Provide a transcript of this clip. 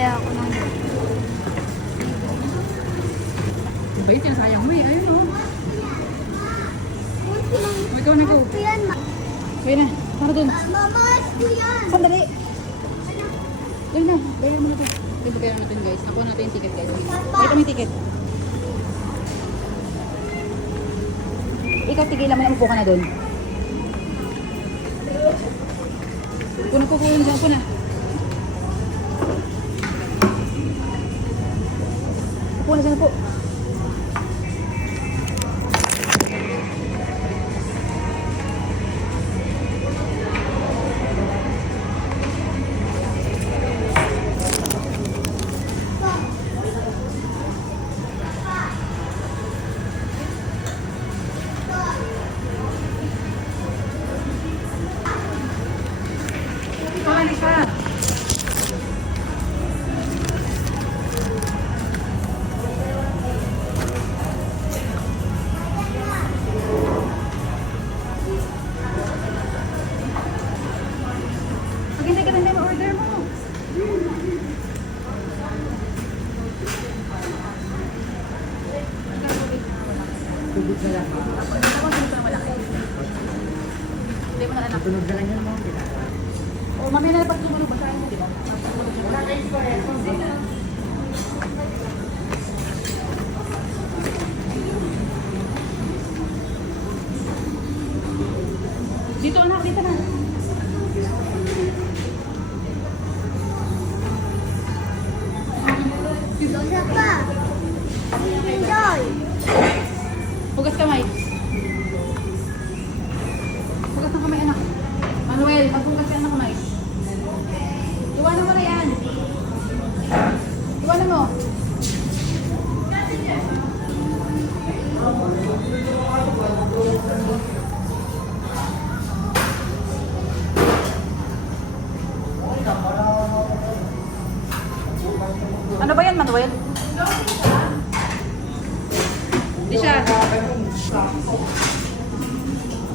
bibili ako ng Ba yun, sayang mo eh. Ayun o. Ikaw na ko. Ayun na, para dun. Mama, ito yan. Sandali. Ayun na, bayaran mo na ito. Ito bayaran natin guys. Nakuha natin yung ticket guys. Ito yung ticket. Ikaw tigilan mo na, upo ka na dun. Upo na po po yun, upo na. Upo na dyan po. Maghintay ka na order mo. Tubig na lang. Hindi mo na anak. Tunog na lang yan mo. O, mamaya na pag tumulog, basahin mo, di ba? Wala kayo pa rin. Dito anak, dito na. Isa pa. Enjoy. Hugas kamay. Hugas ng kamay anak. Manuel, maghugas ka ng kamay. Iwanan mo na yan. Iwanan mo. Ano ba yan, Manuel? Di siya.